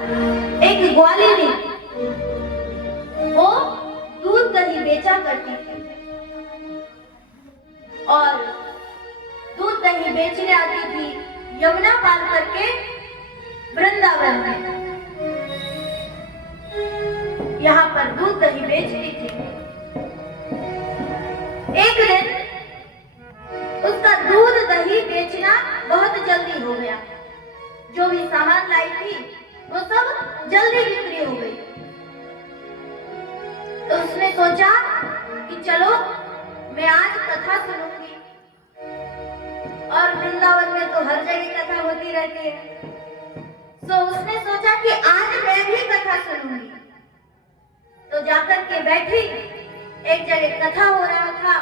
एक ग्वालिनी वो दूध दही बेचा करती थी और दूध दही बेचने आती थी यमुना पार करके वृंदावन में। यहाँ पर दूध दही बेचती थी। एक दिन उसका दूध दही बेचना बहुत जल्दी हो गया। जो भी सामान लाई थी वो सब जल्दी बिक्री हो गई। तो उसने सोचा कि चलो मैं आज कथा सुनूंगी, और वृंदावन में तो हर जगह कथा होती रहती है। तो उसने सोचा कि आज मैं भी कथा सुनूंगी। तो जाकर के बैठी, एक जगह कथा हो रहा था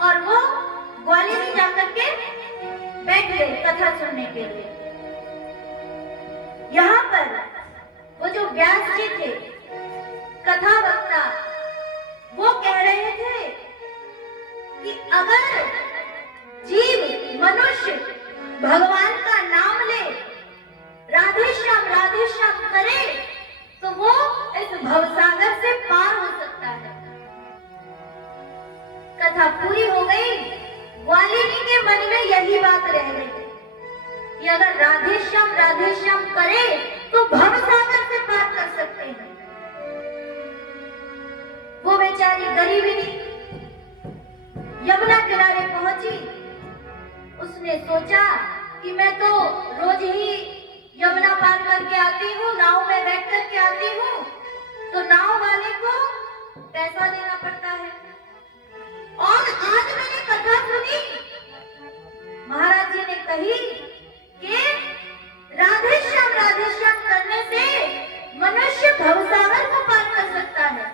और वो ग्वालिनी जाकर के बैठ गई कथा सुनने के लिए। यहाँ पर वो जो व्यास जी थे कथा वक्ता, वो कह रहे थे कि अगर जीव मनुष्य भगवान का नाम ले, राधे श्याम करे, तो वो इस भवसागर से पार हो सकता है। कथा पूरी हो गई। ग्वालिनी के मन में यही बात रह गई कि अगर राधे श्याम करे तो भवसागर से पार कर सकते हैं। वो बेचारी गरीबिनी यमुना किनारे पहुंची। उसने सोचा कि मैं तो रोज ही यमुना पार करके आती हूँ, नाव में बैठ करके आती हूँ, तो नाव वाले को पैसा देना पड़ता है। और आज मैंने कथा सुनी, महाराज जी ने कही कि राधे श्याम करने से मनुष्य भवसागर को पार कर सकता है।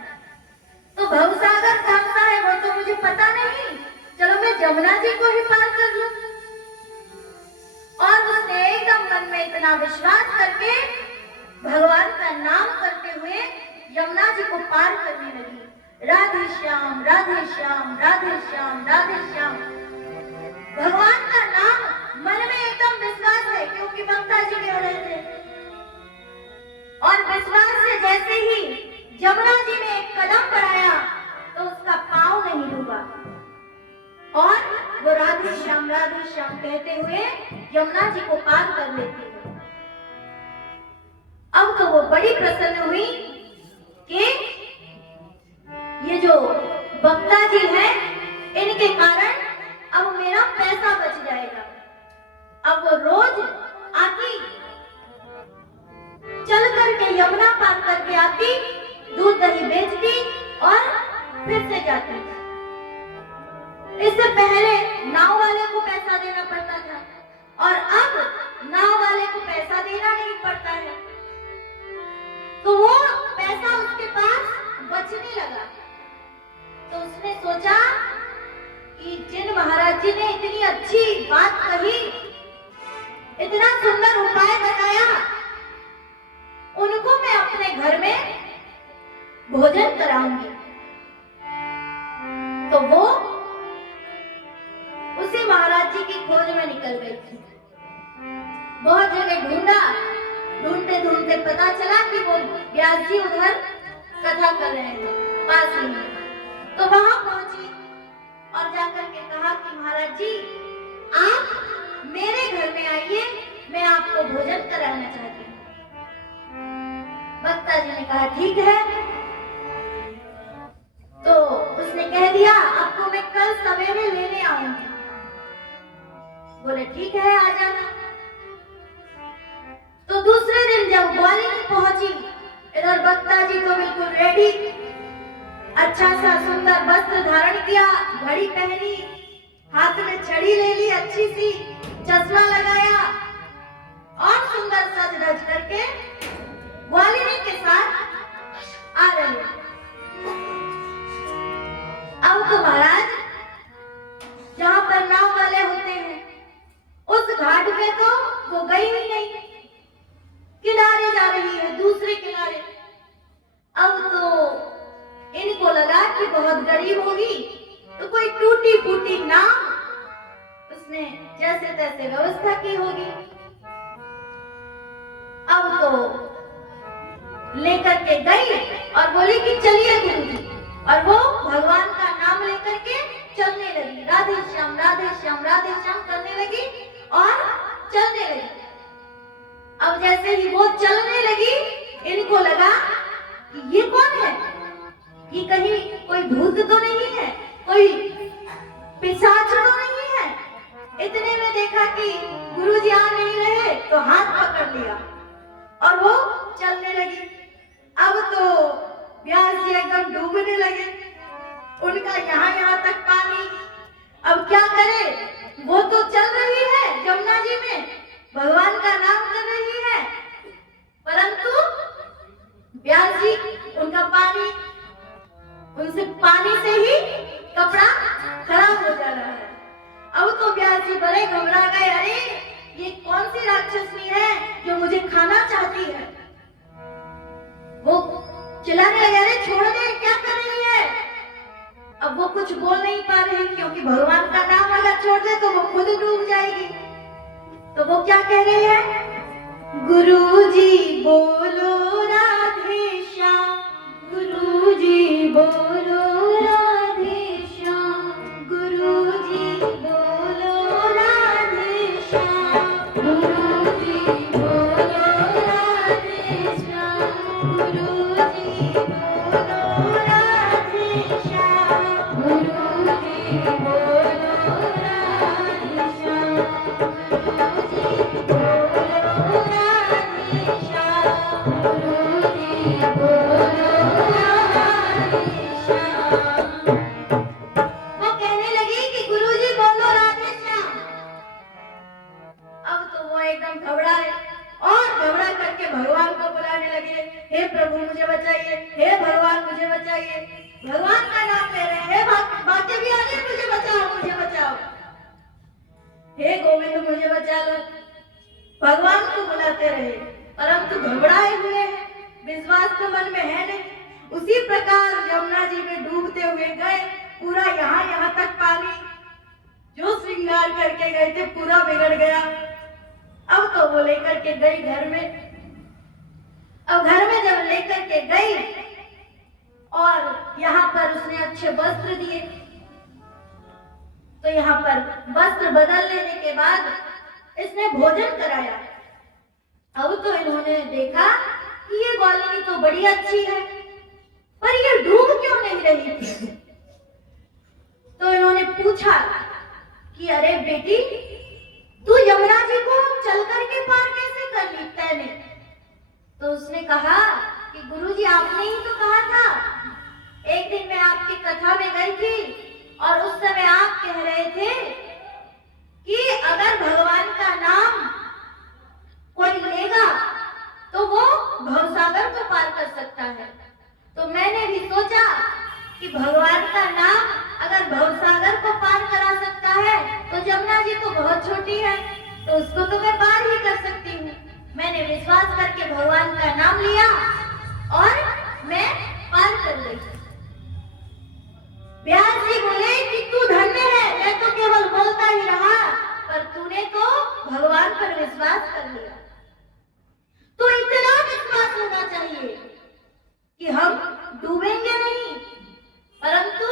तो भवसागर कौन सा है वो तो मुझे पता नहीं, चलो मैं जमुना जी को ही पार कर लूं। और उसने एकदम मन में इतना विश्वास करके भगवान का नाम करते हुए यमुना जी को पार करने लगी। राधे श्याम भगवान का नाम मन में एकदम विश्वास है, क्योंकि बक्ता जी कह रहे थे। और विश्वास से जैसे ही यमुना जी ने एक कदम बढ़ाया तो उसका पांव नहीं डूबा और वो राधे श्याम कहते हुए यमुना जी को पार कर लेती है। अब तो वो बड़ी प्रसन्न हुई कि ये जो बक्ता जी हैं, इनके कारण अब मेरा पैसा बच जाएगा। अब वो रोज आती, चल करके यमुना पार करके आती, दूध दही बेचती और फिर से जाती। इससे पहले नाव वाले को पैसा देना पड़ता था और अब नाव वाले को पैसा देना नहीं पड़ता है। तो वो पैसा उसके पास बचने लगा। तो उसने सोचा कि जिन महाराज जी ने इतनी अच्छी बात कही, इतना सुंदर उपाय बताया, उनको मैं अपने घर में भोजन कराऊंगी। तो वो उसी महाराज जी की खोज में निकल गई थी। बहुत जगह ढूंढा, ढूंढते पता चला कि वो व्यास जी उधर कथा कर रहे हैं पास ही में। तो वहां पहुंची और जाकर के कहा कि महाराज जी आप मेरे घर में आइए, मैं आपको भोजन कराना चाहती हूँ। बक्ता जी ने कहा ठीक है। तो उसने कह दिया आपको मैं कल सवेरे लेने आऊंगी। बोले ठीक है आ जाना। तो दूसरे दिन जब ग्वालिनी पहुंची, इधर बक्ता जी तो बिल्कुल रेडी, अच्छा सा सुंदर वस्त्र धारण किया, घड़ी पहनी, हाथ में छड़ी ले ली अच्छी सी, चश्मा लगाया और सुंदर सज धज करके ग्वालिनी के साथ आ रहे। अब तो महाराज जहां पर नाव वाले होते हैं उस घाट पे तो वो गई ही नहीं, किनारे जा रही है, दूसरे किनारे। अब तो इनको लगा कि बहुत गरीब होगी, तो कोई टूटी फूटी नाव उसने जैसे तैसे व्यवस्था की होगी। अब तो लेकर के गई और बोली कि चलिए गुरुजी, और वो भगवान का नाम लेकर के चलने लगी, राधे श्याम राधे श्याम राधे श्याम करने लगी और चलने लगी। अब जैसे ही वो चलने लगी, इनको लगा कि ये कौन है, ये कहीं कोई भूत तो नहीं है, कोई पिशाच तो नहीं है। इतने में देखा कि गुरुजी आ नहीं रहे तो हाथ पकड़ लिया और वो चलने लगी। अब तो व्यास जी एकदम डूबने लगे, उनका यहाँ तक पानी। अब क्या करे, वो तो चल रही है यमुना जी में, भगवान का नाम कर रही है, परंतु व्यास जी उनका पानी, उनसे पानी से ही कपड़ा खराब हो जा रहा है। अब तो व्यास जी बड़े घबरा गए, अरे ये कौन सी राक्षसनी है जो मुझे खाना चाहती है। वो चिल्लाने लगे, अरे छोड़ दे, क्या कर रही है। अब वो कुछ बोल नहीं पा रही, क्योंकि भगवान का नाम अगर छोड़ दे तो वो खुद डूब जाएगी। तो वो क्या कह रही है, गुरुजी बोलो राधे श्याम, गुरुजी बोलो राधे श्याम, गुरुजी बोलो राधे श्याम, गुरुजी बोलो राधे श्याम, गुरुजी बोलो राधे श्याम, गुरुजी बोलो राधे श्याम, गुरुजी बोलो राधे श्याम, गुरुजी बोलो राधे श्याम। वो कहने लगी कि गुरुजी बोलो राधे श्याम। अब तो वो एकदम घबराए और घबरा करके भगवान को बुलाने लगे, हे प्रभु मुझे बचाइए, हे भगवान मुझे बचाइए। भगवान का नाम ले रहे हैं, बातें भी आ रही, मुझे बचाओ मुझे बचाओ, हे गोविंद मुझे बचा लो। भगवान को बुलाते रहे, परंतु घबराए हुए हैं, विश्वास तो मन में है नहीं। उसी प्रकार यमुना जी में डूबते हुए गए, पूरा यहाँ तक पानी, जो श्रृंगार करके गए थे पूरा बिगड़ गया। अब तो वो लेकर के गई घर में। अब घर में जब लेकर के गई और यहाँ पर उसने अच्छे वस्त्र दिए, तो यहाँ पर वस्त्र बदल लेने के बाद इसने भोजन कराया। अब तो इन्होंने देखा कि ये ग्वालिनी तो बड़ी अच्छी है, पर ये डूब क्यों नहीं रही थी। तो इन्होंने पूछा कि अरे बेटी, तू यमुना जी को चल करके पार कैसे कर ली तैने। तो उसने कहा कि गुरुजी आपने ही तो कहा था, एक दिन मैं आपकी कथा में गई थी और उस समय आप कह रहे थे कि अगर भगवान का नाम कोई लेगा तो वो भवसागर को पार कर सकता है। तो मैंने भी सोचा कि भगवान का नाम अगर भवसागर को पार करा सकता है तो यमुना जी तो बहुत छोटी है, तो उसको तो मैं पार ही कर सकती हूँ। मैंने विश्वास करके भगवान का नाम लिया और मैं पार कर गई। व्यास जी बोले कि तू धन्य है, मैं तो केवल बोलता ही रहा, पर तूने तो भगवान पर विश्वास कर लिया। तो इतना विश्वास होना चाहिए कि हम डूबेंगे नहीं, परंतु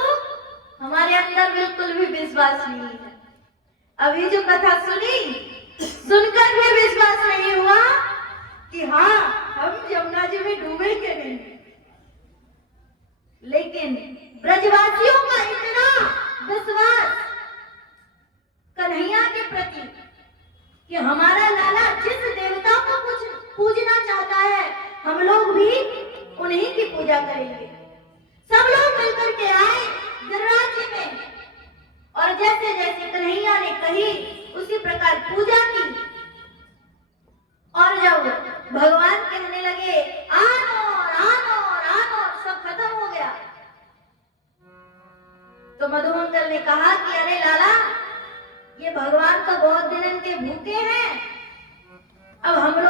हमारे अंदर बिल्कुल भी विश्वास नहीं है। अभी जो कथा सुनी, सुनकर भी विश्वास नहीं हुआ कि हाँ हम यमुना जी में डूबेंगे नहीं। लेकिन ब्रजवासियों का इतना विश्वास कन्हैया के प्रति कि हमारा लाला जिस देवता को पूजना चाहता है, हम लोग भी उन्हीं की पूजा करेंगे। सब लोग मिलकर के आए गिरिराज जी में और जैसे जैसे कन्हैया ने कही उसी प्रकार पूजा की। और जब भगवान कहने लगे आनो आनो आनो, सब खत्म हो गया, तो मधुमंगल ने कहा कि अरे लाला, ये भगवान तो बहुत दिन के भूखे हैं, अब हम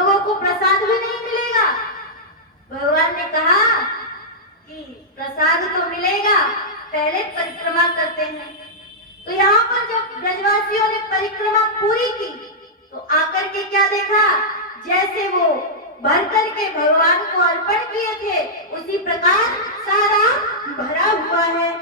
भर करके भगवान को अर्पण किए थे, उसी प्रकार सारा भरा हुआ है।